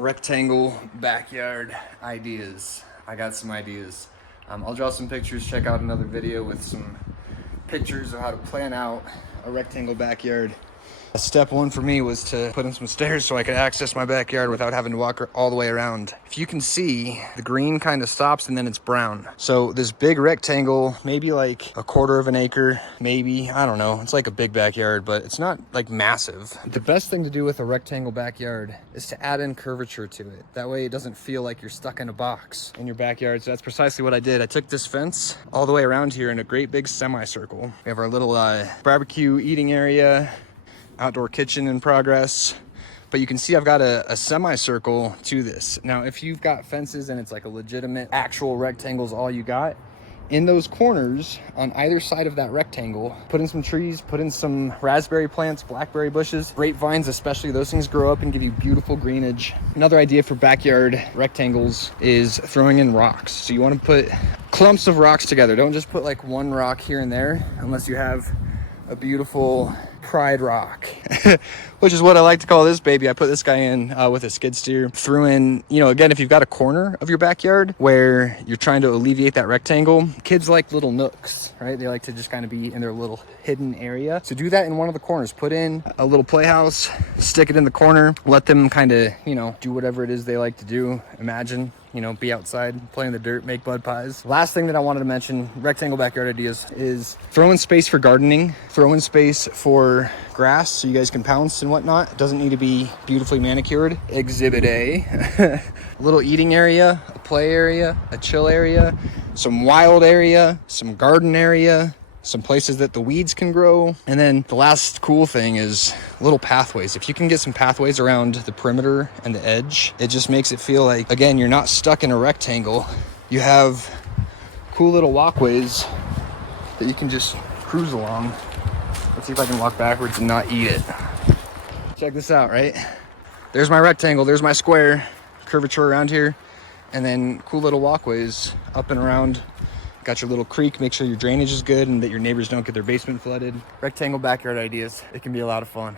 rectangle backyard ideas. I got some ideas. I'll draw some pictures, check out another video with some pictures of how to plan out a rectangle backyard. Step one for me was to put in some stairs so I could access my backyard without having to walk all the way around. If you can see, the green kind of stops and then it's brown. So this big rectangle, maybe like a quarter of an acre, maybe, I don't know. It's like a big backyard, but it's not like massive. The best thing to do with a rectangle backyard is to add in curvature to it. That way it doesn't feel like you're stuck in a box in your backyard. So that's precisely what I did. I took this fence all the way around here in a great big semicircle. We have our little barbecue eating area, outdoor kitchen in progress, but you can see I've got a semicircle to this. Now, if you've got fences and it's like a legitimate actual rectangle's all you got, in those corners on either side of that rectangle, put in some trees, put in some raspberry plants, blackberry bushes, grapevines especially. Those things grow up and give you beautiful greenage. Another idea for backyard rectangles is throwing in rocks. So you want to put clumps of rocks together. Don't just put like one rock here and there unless you have a beautiful pride rock, which is what I like to call this baby. I put this guy in with a skid steer. Threw in, you know, again, if you've got a corner of your backyard where you're trying to alleviate that rectangle, kids like little nooks, right? They like to just kind of be in their little hidden area. So do that in one of the corners. Put in a little playhouse, stick it in the corner, let them kind of, you know, do whatever it is they like to do. Imagine, you know, be outside, play in the dirt, make bud pies. Last thing that I wanted to mention, rectangle backyard ideas, is throw in space for gardening, throw in space for grass so you guys can pounce and whatnot. It doesn't need to be beautifully manicured. Exhibit A. A little eating area, a play area, a chill area, some wild area, some garden area, some places that the weeds can grow. And then the last cool thing is little pathways. If you can get some pathways around the perimeter and the edge, it just makes it feel like, again, you're not stuck in a rectangle. You have cool little walkways that you can just cruise along. Let's see if I can walk backwards and not eat it. Check this out, right? There's my rectangle, there's my square, curvature around here, and then cool little walkways up and around. Got your little creek, make sure your drainage is good and that your neighbors don't get their basement flooded. Rectangle backyard ideas, it can be a lot of fun.